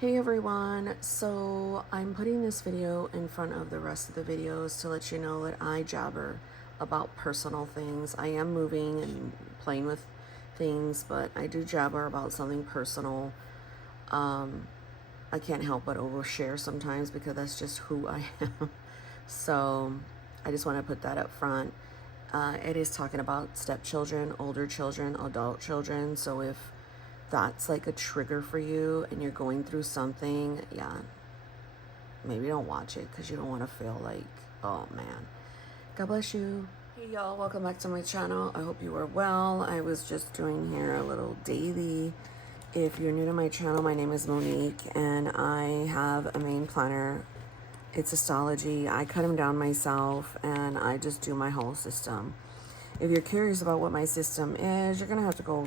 Hey everyone, so I'm putting this video in front of the rest of the videos to let you know that I jabber about personal things. I am moving and playing with things, but I do jabber about something personal. I can't help but overshare sometimes because that's just who I am. So I just want to put that up front. It is talking about stepchildren, older children, adult children. So if that's like a trigger for you and you're going through something, yeah, maybe don't watch it because you don't want to feel like, oh man. God bless you. Hey y'all, welcome back to my channel. I hope you are well. I was just doing here a little daily. If you're new to my channel, my name is Monique and I have a main planner. It's a Stalogy. I cut them down myself and I just do my whole system. If you're curious about what my system is, you're gonna have to go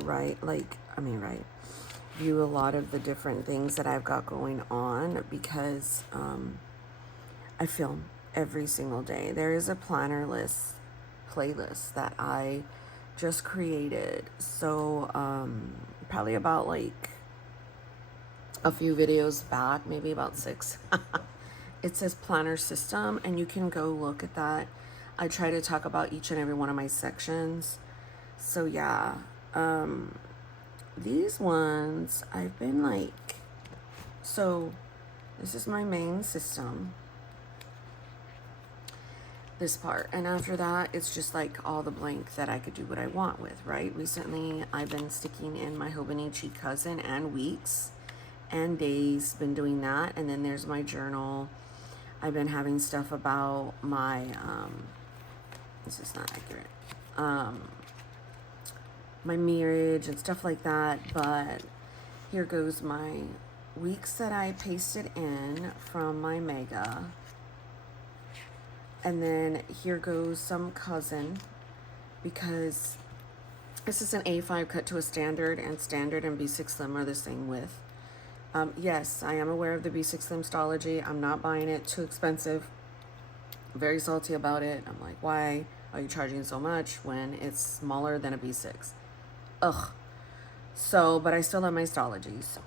view a lot of the different things that I've got going on because I film every single day. There is a planner list playlist that I just created. So probably about like a few videos back, maybe about 6. It says planner system and you can go look at that. I try to talk about each and every one of my sections. So yeah, these ones I've been like, so this is my main system, this part, and after that it's just like all the blank that I could do what I want with, right? Recently I've been sticking in my Hobonichi cousin and weeks and days, been doing that. And then there's my journal. I've been having stuff about my this is not accurate, my marriage and stuff like that. But here goes my weeks that I pasted in from my mega, and then here goes some cousin, because this is an A5 cut to a standard, and standard and B6Slim are the same width. Yes, I am aware of the B6Slim Stalogy. I'm not buying it, too expensive. Very salty about it. I'm like, why are you charging so much when it's smaller than a B6? Ugh. So, but I still love my Stalogies.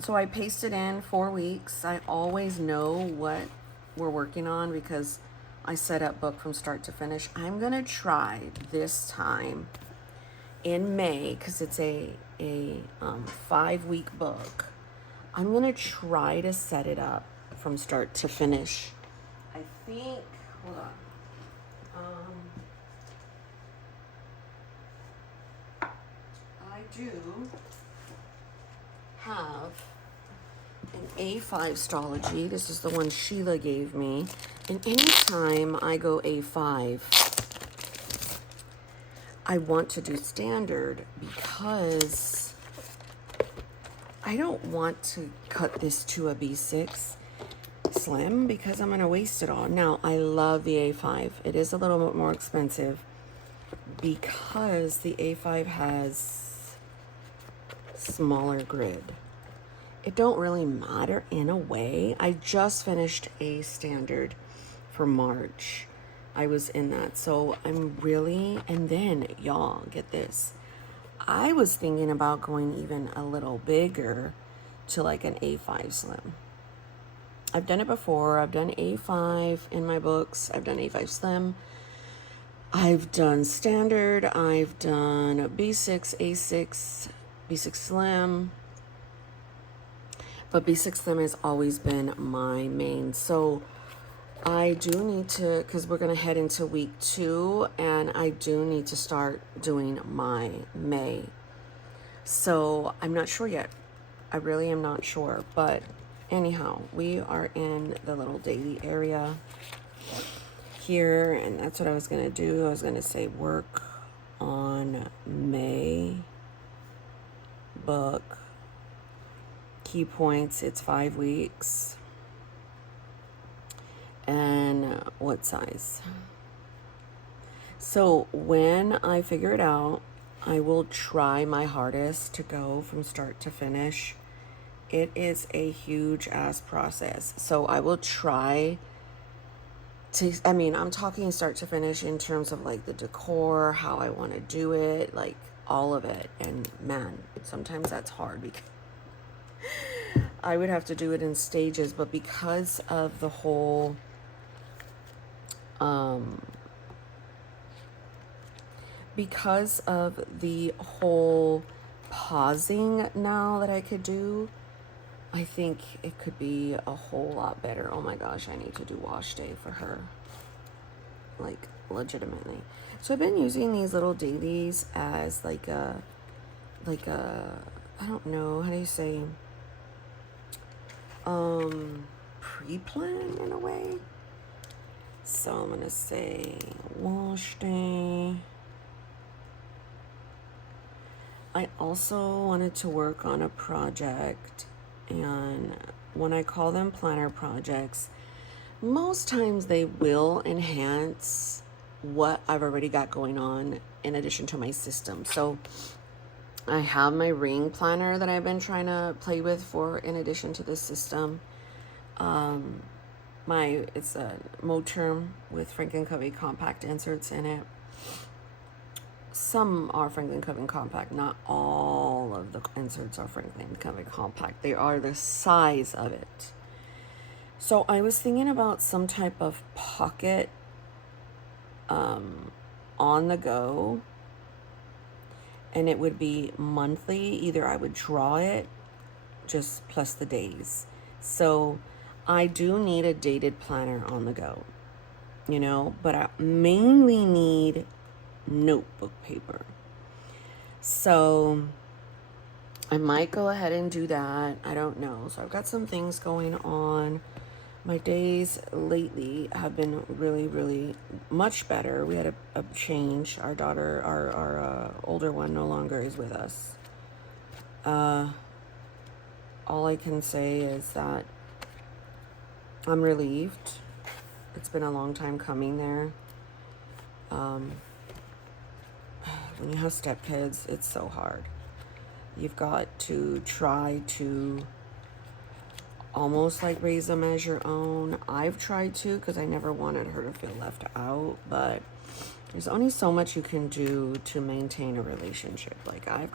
So I pasted in 4 weeks. I always know what we're working on because I set up book from start to finish. I'm gonna try this time in May, because it's a 5-week book. I'm gonna try to set it up from start to finish. I think, hold on. I do have an A5 Stalogy. This is the one Sheila gave me. And anytime I go A5, I want to do standard because I don't want to cut this to a B6 Slim because I'm going to waste it all. Now, I love the A5. It is a little bit more expensive because the A5 has smaller grid. It don't really matter in a way. I just finished a standard for March. I was in that. So I'm really, and then y'all get this. I was thinking about going even a little bigger to like an A5 Slim. I've done it before. I've done A5 in my books. I've done A5 Slim. I've done standard. I've done B6, A6, B6 Slim. But B6 Slim has always been my main. So I do need to, because we're going to head into week 2, and I do need to start doing my May. So I'm not sure yet. I really am not sure. But anyhow, we are in the little daily area here, and that's what I was going to do. I was going to say work on May book. Key points, it's 5 weeks. And what size? So when I figure it out, I will try my hardest to go from start to finish. It is a huge ass process. So I will try to, I'm talking start to finish in terms of like the decor, how I want to do it, like all of it. And man, sometimes that's hard because I would have to do it in stages, but because of the whole because of the whole pausing now that I could do, I think it could be a whole lot better. Oh my gosh, I need to do wash day for her. Like, legitimately. So I've been using these little dailies as like a, I don't know, how do you say, pre-plan in a way. So I'm gonna say wash day. I also wanted to work on a project, and when I call them planner projects, most times they will enhance what I've already got going on in addition to my system. So I have my ring planner that I've been trying to play with for in addition to this system. It's a Moterm with Franklin Covey compact inserts in it. Some are Franklin Covey compact, not all of the inserts are Franklin Covey compact. They are the size of it. So I was thinking about some type of pocket on the go, and it would be monthly. Either I would draw it just plus the days. So I do need a dated planner on the go, you know, but I mainly need notebook paper. So I might go ahead and do that. I don't know. So I've got some things going on. My days lately have been really, really much better. We had a change. Our daughter, our older one, no longer is with us. All I can say is that I'm relieved. It's been a long time coming there. When you have stepkids, it's so hard. You've got to try to almost like raise them as your own. I've tried to, because I never wanted her to feel left out, but there's only so much you can do to maintain a relationship. Like, I have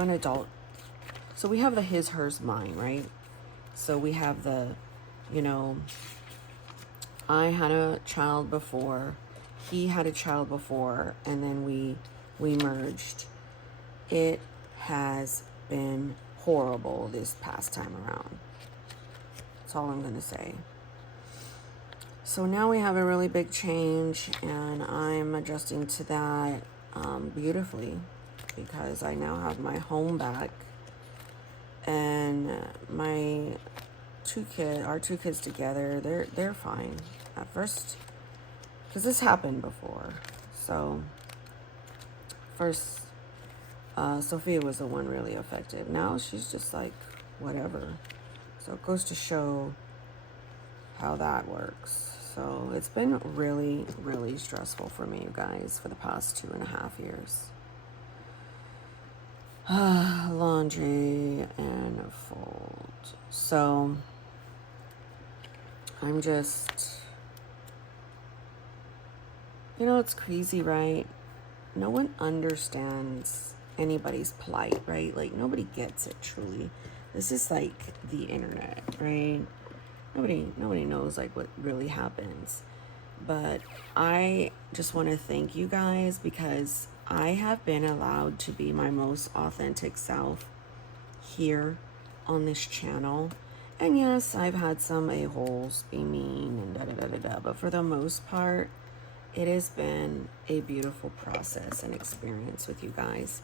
an adult, so we have the his, hers, mine, right? So we have the, you know, I had a child before, he had a child before, and then we merged. It has been horrible this past time around. That's all I'm gonna say. So now we have a really big change, and I'm adjusting to that beautifully, because I now have my home back, and our two kids together, they're fine at first, because this happened before. So first Sophia was the one really affected. Now she's just like whatever. So it goes to show how that works. So it's been really, really stressful for me, you guys, for the past 2.5 years. Laundry and fold. So I'm just, you know, it's crazy, right? No one understands anybody's plight, right? Like, nobody gets it truly. This is like the internet, right? Nobody knows like what really happens. But I just want to thank you guys, because I have been allowed to be my most authentic self here on this channel. And yes, I've had some a-holes be mean and da-da-da-da-da, but for the most part, it has been a beautiful process and experience with you guys.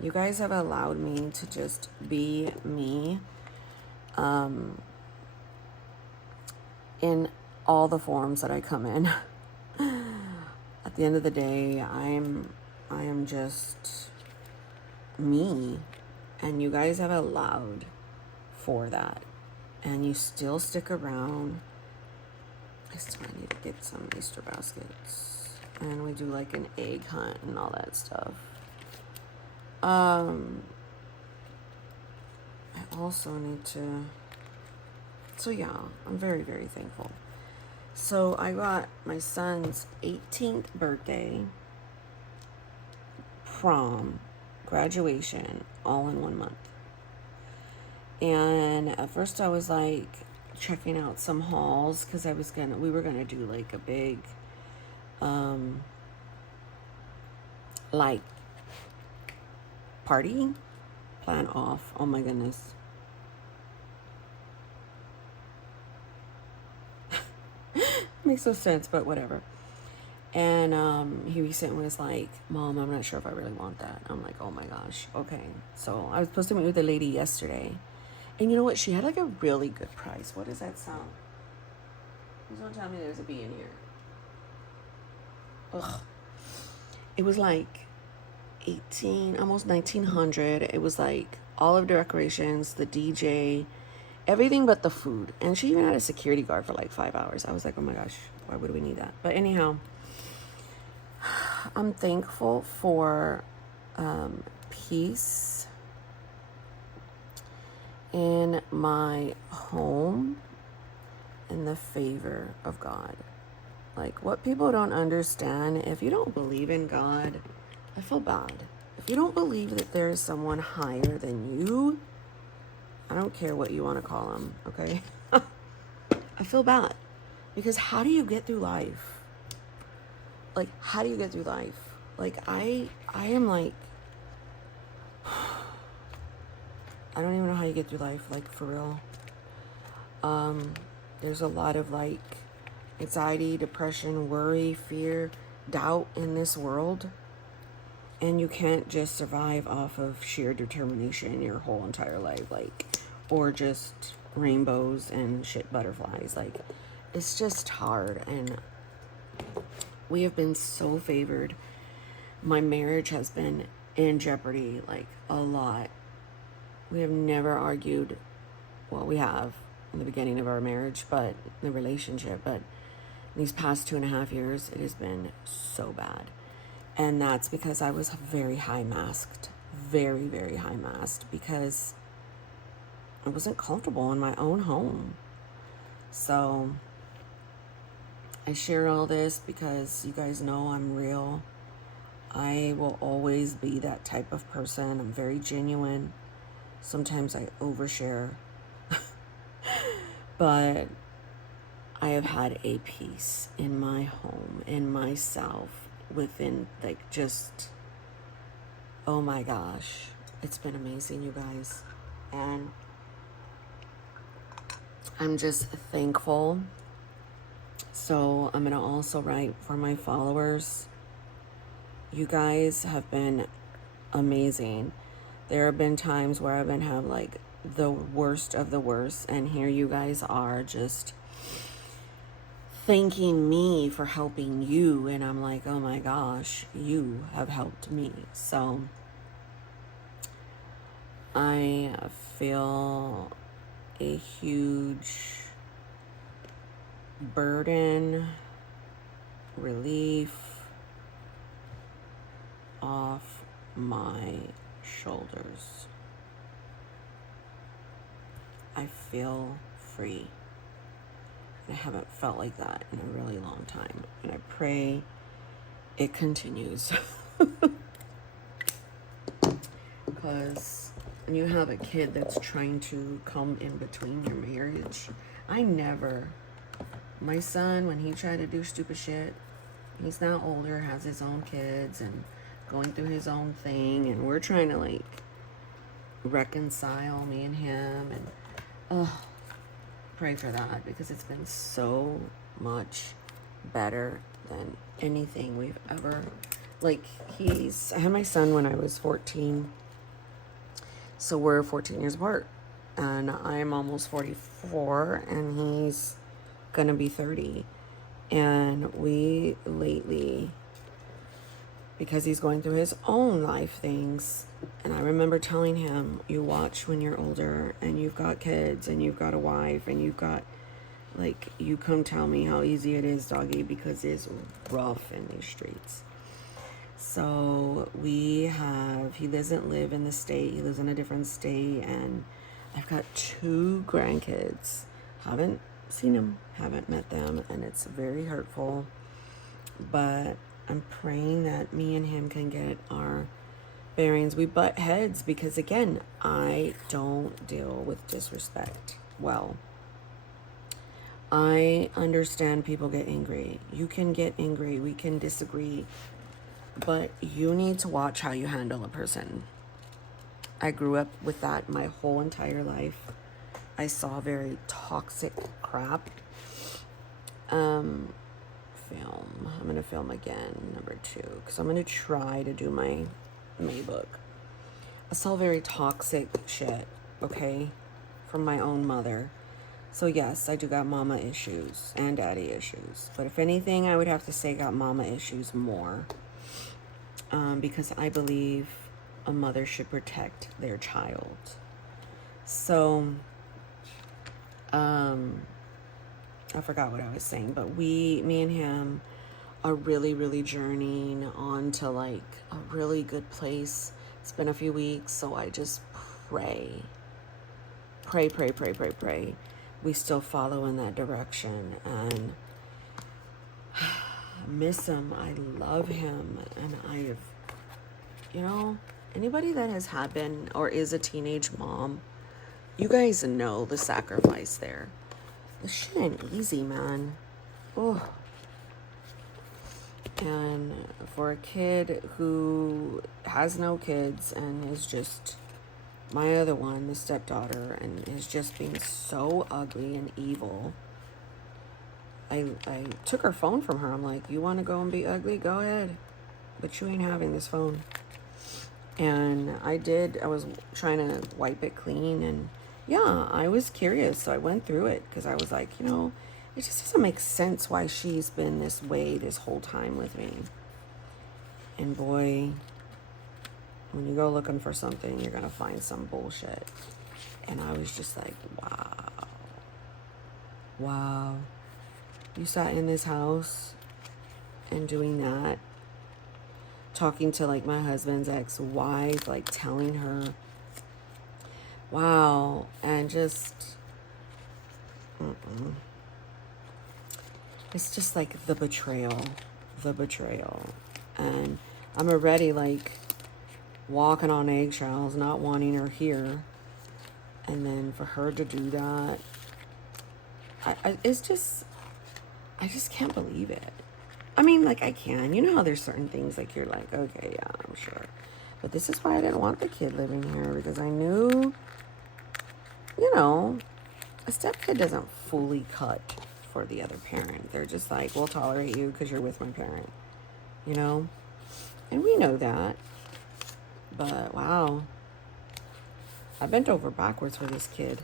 You guys have allowed me to just be me in all the forms that I come in. At the end of the day, I am just me, and you guys have allowed for that, and you still stick around. I still need to get some Easter baskets, and we do like an egg hunt and all that stuff. I also need to, so yeah, I'm very, very thankful. So I got my son's 18th birthday, prom, graduation, all in 1 month. And at first I was like checking out some hauls because we were gonna do like a big like party plan off. Oh my goodness. Makes no sense, but whatever. And he recently was like, Mom, I'm not sure if I really want that. I'm like, oh my gosh, okay. So I was supposed to meet with the lady yesterday. And you know what? She had like a really good price. What does that sound? Who's gonna tell me there's a bee in here? Ugh. It was like 18, almost 1900. It was like all of the decorations, the DJ, everything but the food. And she even had a security guard for like 5 hours. I was like, oh my gosh, why would we need that? But anyhow, I'm thankful for peace in my home and the favor of God. Like, what people don't understand, if you don't believe in God, I feel bad. If you don't believe that there is someone higher than you, I don't care what you want to call them, okay? I feel bad. Because how do you get through life? Like, how do you get through life? Like, I am like, I don't even know how you get through life, like, for real. There's a lot of, like, anxiety, depression, worry, fear, doubt in this world. And you can't just survive off of sheer determination your whole entire life, like, or just rainbows and shit butterflies. Like, it's just hard. And we have been so favored. My marriage has been in jeopardy, like, a lot. We have never argued. Well, we have in the beginning of our marriage, but the relationship, but these past 2.5 years, it has been so bad. And that's because I was very high masked, very, very high masked, because I wasn't comfortable in my own home. So I share all this because you guys know I'm real. I will always be that type of person. I'm very genuine. Sometimes I overshare. But I have had a peace in my home, in myself, within, like, just, oh my gosh. It's been amazing, you guys. And I'm just thankful. So I'm going to also write for my followers. You guys have been amazing. There have been times where I've been have like the worst of the worst, and here you guys are just thanking me for helping you, and I'm like, oh my gosh, you have helped me. So I feel a huge burden, relief off my shoulders. I feel free. I haven't felt like that in a really long time, and I pray it continues. Because when you have a kid that's trying to come in between your marriage, my son, when he tried to do stupid shit, he's now older, has his own kids, and going through his own thing, and we're trying to, like, reconcile, me and him, and pray for that, because it's been so much better than anything we've ever, like, I had my son when I was 14, so we're 14 years apart, and I'm almost 44, and he's gonna be 30, and we lately, because he's going through his own life things, and I remember telling him, you watch when you're older, and you've got kids, and you've got a wife, and you've got, like, you come tell me how easy it is, doggy, because it's rough in these streets. So he doesn't live in the state, he lives in a different state, and I've got 2 grandkids. Haven't seen them, haven't met them, and it's very hurtful, but I'm praying that me and him can get our bearings. We butt heads because, again, I don't deal with disrespect well. I understand people get angry. You can get angry. We can disagree. But you need to watch how you handle a person. I grew up with that my whole entire life. I saw very toxic crap. Film. I'm going to film again, number 2, because I'm going to try to do my book. I saw very toxic shit, okay, from my own mother. So yes, I do got mama issues and daddy issues. But if anything, I would have to say got mama issues more. Because I believe a mother should protect their child. So, I forgot what I was saying, but me and him are really, really journeying on to like a really good place. It's been a few weeks, so I just pray. We still follow in that direction, and I miss him. I love him, and I have, anybody that has been or is a teenage mom, you guys know the sacrifice there. This shit ain't easy, man. Oh. And for a kid who has no kids and is just my other one, the stepdaughter, and is just being so ugly and evil, I took her phone from her. I'm like, you want to go and be ugly? Go ahead. But you ain't having this phone. And I was trying to wipe it clean, and yeah, I was curious, so I went through it because I was like, it just doesn't make sense why she's been this way this whole time with me. And boy, when you go looking for something, you're going to find some bullshit. And I was just like, wow. You sat in this house and doing that, talking to like my husband's ex-wife, like telling her, wow, and just, it's just like the betrayal. And I'm already like walking on eggshells, not wanting her here. And then for her to do that, I just can't believe it. I mean, like, I can. You know how there's certain things like you're like, okay, yeah, I'm sure. But this is why I didn't want the kid living here, because I knew, a stepkid doesn't fully cut for the other parent. They're just like, we'll tolerate you because you're with my parent, And we know that. But, wow. I bent over backwards for this kid.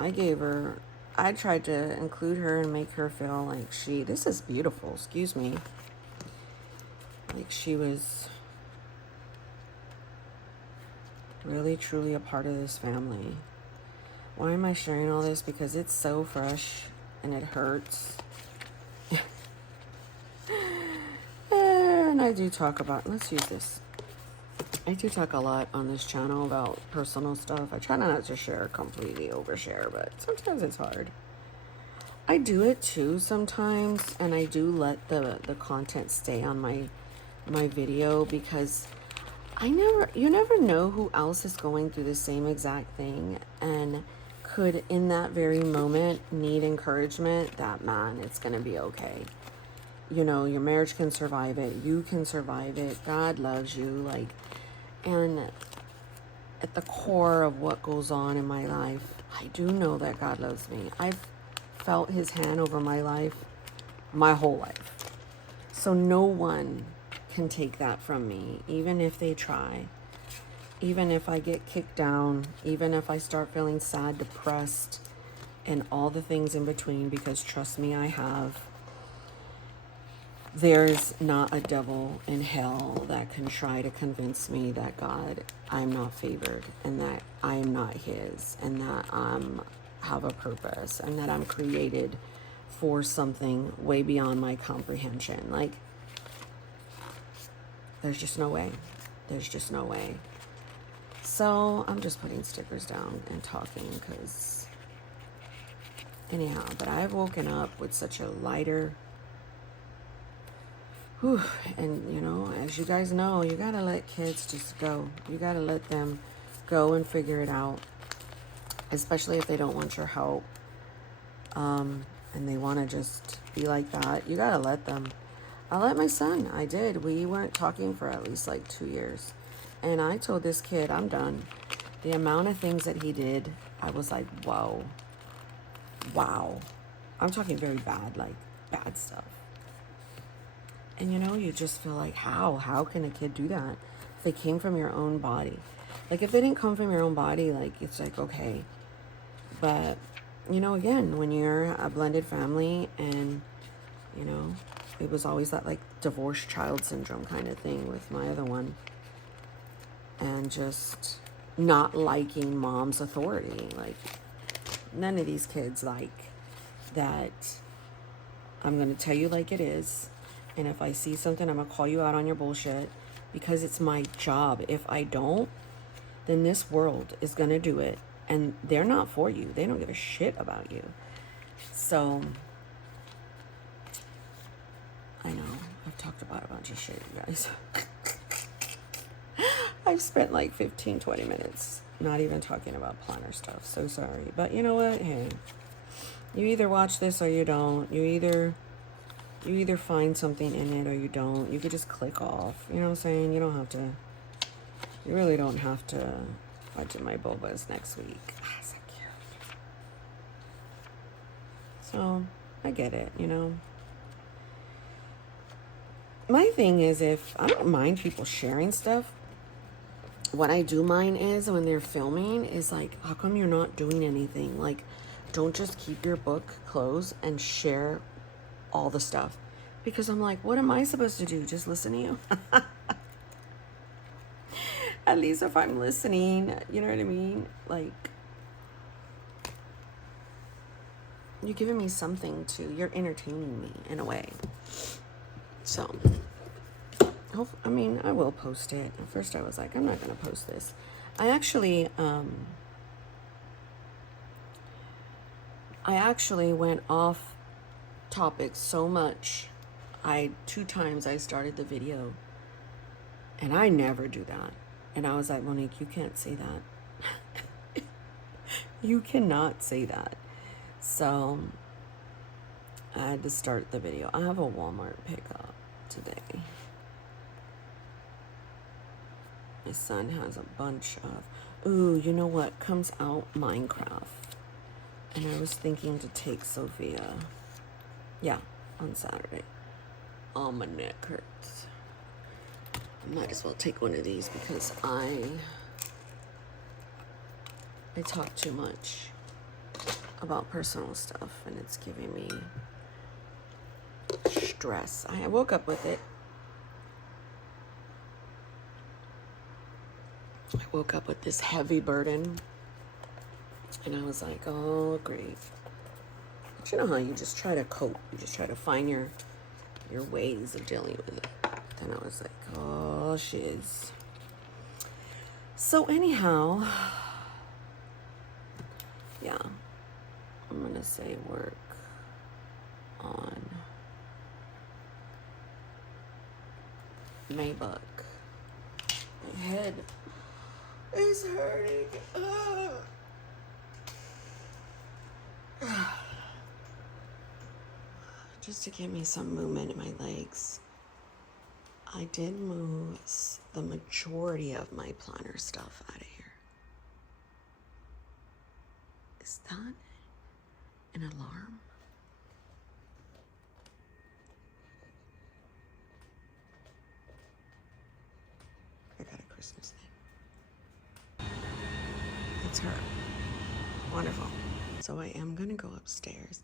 I tried to include her and make her feel like this is beautiful, excuse me. Like she was really, truly a part of this family. Why am I sharing all this? Because it's so fresh and it hurts. And I do talk about, let's use this. I do talk a lot on this channel about personal stuff. I try not to share completely, overshare, but sometimes it's hard. I do it too sometimes, and I do let the content stay on my video because you never know who else is going through the same exact thing and could in that very moment need encouragement that, man, it's going to be okay. Your marriage can survive it. You can survive it. God loves you. And at the core of what goes on in my life, I do know that God loves me. I've felt his hand over my life, my whole life. So no one can take that from me, even if they try. Even if I get kicked down, even if I start feeling sad, depressed, and all the things in between, because trust me, I have. There's not a devil in hell that can try to convince me that God, I'm not favored, and that I am not his, and that have a purpose, and that I'm created for something way beyond my comprehension. There's just no way. There's just no way. So I'm just putting stickers down and talking because anyhow, but I've woken up with such a lighter Whew. And, you know, as you guys know, you got to let kids just go. You got to let them go and figure it out, especially if they don't want your help. And they want to just be like that. You got to let them. I let my son. I did. We weren't talking for at least like 2 years. And I told this kid, I'm done. The amount of things that he did, I was like, whoa. Wow. I'm talking very bad, like bad stuff. And you know, you just feel like, how can a kid do that if they came from your own body? Like, if they didn't come from your own body, like, it's like, okay. But, you know, again, when you're a blended family, and, you know, it was always that, like, divorced child syndrome kind of thing with my other one. And just not liking mom's authority. Like, none of these kids like that. I'm going to tell you like it is. And if I see something, I'm going to call you out on your bullshit, because it's my job. If I don't, then this world is going to do it. And they're not for you. They don't give a shit about you. So, I know. I've talked about a bunch of shit, you guys. I've spent like 15, 20 minutes not even talking about planner stuff. So sorry. But you know what? Hey, you either watch this or you don't. You either find something in it or you don't. You could just click off. You know what I'm saying? You don't have to. You really don't have to. I do my bobas next week. Ah, so cute. So I get it. You know. My thing is, if I don't mind people sharing stuff, what I do mind is when they're filming is like, how come you're not doing anything? Like, don't just keep your book closed and share all the stuff. Because I'm like, what am I supposed to do? Just listen to you? At least if I'm listening, you know what I mean? Like, you're giving me something to, you're entertaining me in a way. So, I mean, I will post it. At first I was like, I'm not going to post this. I actually went off topic so much. 2 times I started the video, and I never do that. And I was like, Monique, you can't say that. You cannot say that. So I had to start the video. I have a Walmart pickup today. My son has a bunch of, ooh, you know what? Comes out Minecraft. And I was thinking to take Sophia. Yeah, on Saturday. Oh, my neck hurts. I might as well take one of these because I talk too much about personal stuff, and it's giving me stress. I woke up with it. I woke up with this heavy burden, and I was like, oh, great. But you know how you just try to cope. You just try to find your ways of dealing with it. Then I was like, oh, shiz. So anyhow, yeah, I'm going to say work on my book. My head is hurting. Just to give me some movement in my legs. I did move the majority of my planner stuff out of here. Is that an alarm? I got a Christmas thing. It's her. Wonderful. So I am gonna go upstairs.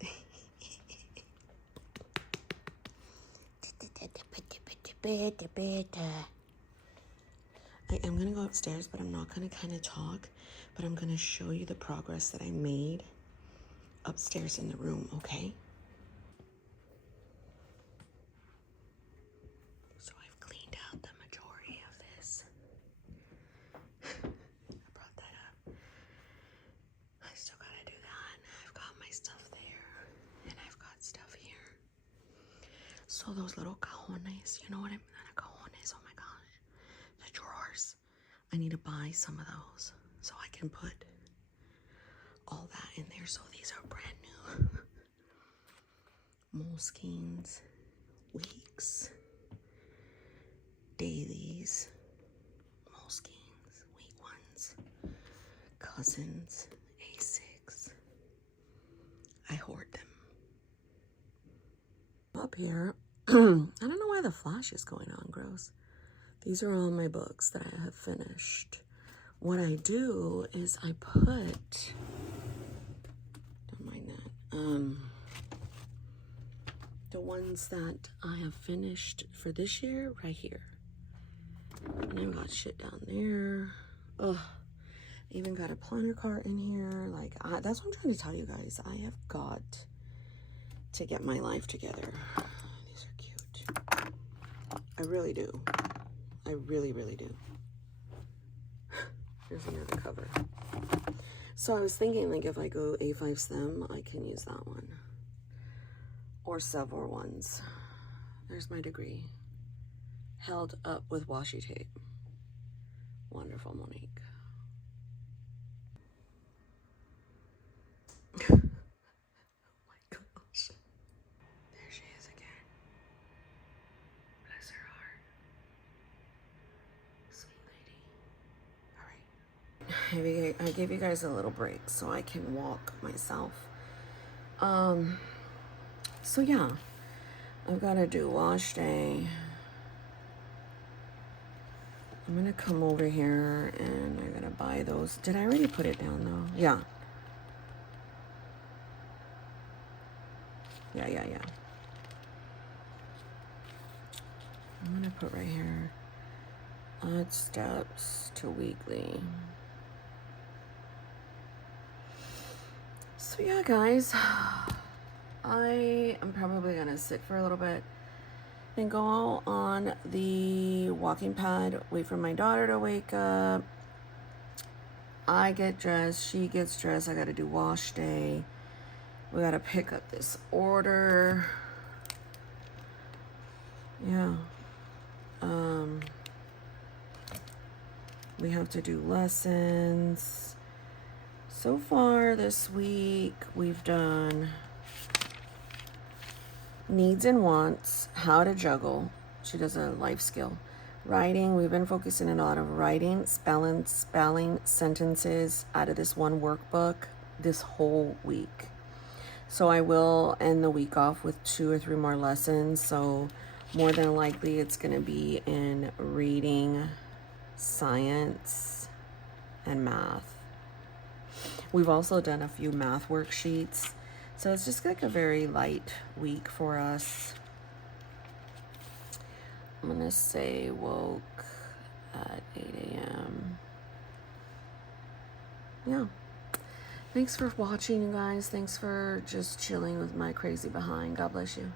I am gonna go upstairs, but I'm not gonna kind of talk, but I'm gonna show you the progress that I made upstairs in the room, okay? So I've cleaned out the majority of this. I brought that up. I still gotta do that. I've got my stuff there, and I've got stuff here. So those little cajones, you know what I mean? Cajones, oh my gosh. The drawers. I need to buy some of those so I can put all that in there. So these are brand new. Moleskines, Weeks, Dailies, Moleskines, Week Ones, Cousins, A6. I hoard them. Up here, I don't know why the flash is going on, gross. These are all my books that I have finished. What I do is I put, don't mind that, the ones that I have finished for this year right here. And I've got shit down there. Ugh. Even got a planner cart in here. Like, that's what I'm trying to tell you guys. I have got to get my life together. These are cute. I really do. I really, really do. There's another cover. So I was thinking, like, if I go A5Slim, I can use that one. Or several ones. There's my degree. Held up with washi tape. Wonderful, Monique. Oh my gosh. There she is again. Bless her heart. Sweet lady. Alright. I gave you guys a little break so I can walk myself. So yeah. I've got to do wash day. I'm gonna come over here and I'm gonna buy those. Did I already put it down though? Yeah. Yeah. I'm gonna put right here, add steps to weekly. So yeah, guys, I am probably gonna sit for a little bit, then go on the walking pad, wait for my daughter to wake up. I get dressed, she gets dressed, I gotta do wash day. We gotta pick up this order. Yeah. We have to do lessons. So far this week, we've done needs and wants, how to juggle. She does a life skill. Writing, we've been focusing on a lot of writing, spelling sentences out of this one workbook this whole week. So I will end the week off with 2 or 3 more lessons. So more than likely it's going to be in reading, science, and math. We've also done a few math worksheets. So it's just like a very light week for us. I'm going to say woke at 8 a.m. Yeah. Thanks for watching, you guys. Thanks for just chilling with my crazy behind. God bless you.